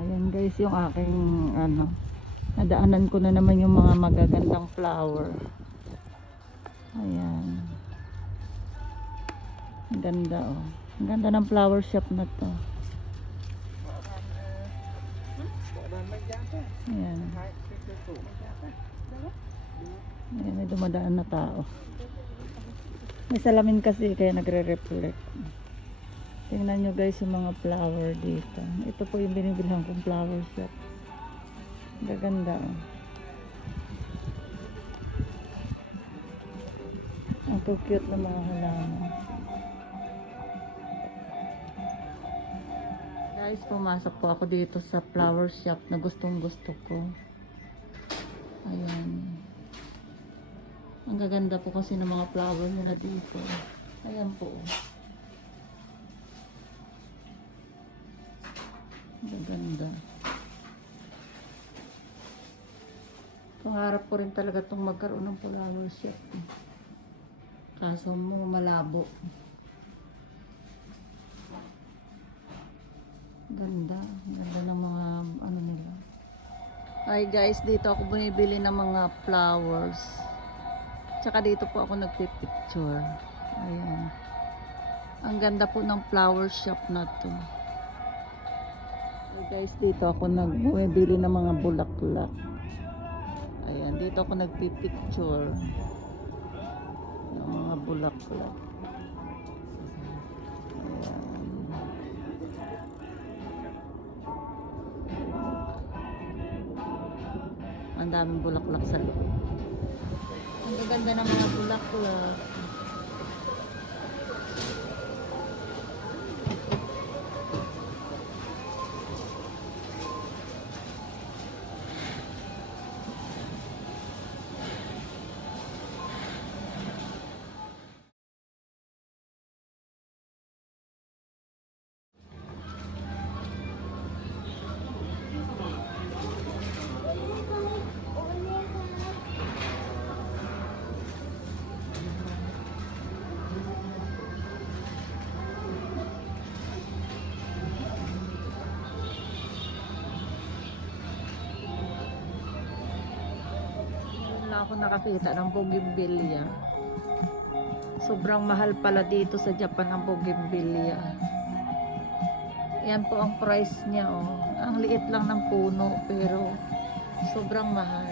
Ayan guys, yung aking ano, nadaanan ko na naman yung mga magagandang flower. Ayan. Ang ganda oh. Ang ganda ng flower shop na to. Ayan. Ayan, may dumadaan na tao. May salamin kasi kaya nagre-reflect. Tingnan nyo guys yung mga flower dito. Ito po yung binibilhan kong flower shop. Gaganda oh. Ang cute na mga halaman. Guys, pumasok po ako dito sa flower shop na gustong gusto ko. Ayan. Ang gaganda po kasi ng mga flower nila dito. Ayan po. Gaganda. Pangarap ko rin talaga itong magkaroon ng flower shop. Kaso mo malabo. Ganda. Ganda ng mga ano nila. Hi guys, dito ako bumibili ng mga flowers. Tsaka dito po ako nagpipicture. Ayan. Ang ganda po ng flower shop na to. Guys, dito ako bumibili ng mga bulaklak. Ayan, dito ako nagpipicture ng mga bulaklak. Ayan. Ang daming bulaklak sa loob. Ang gaganda ng mga bulaklak. Wala ako nakakita ng bougainvillea. Sobrang mahal pala dito sa Japan ang bougainvillea. Yan po ang price niya oh. Ang liit lang ng puno pero sobrang mahal.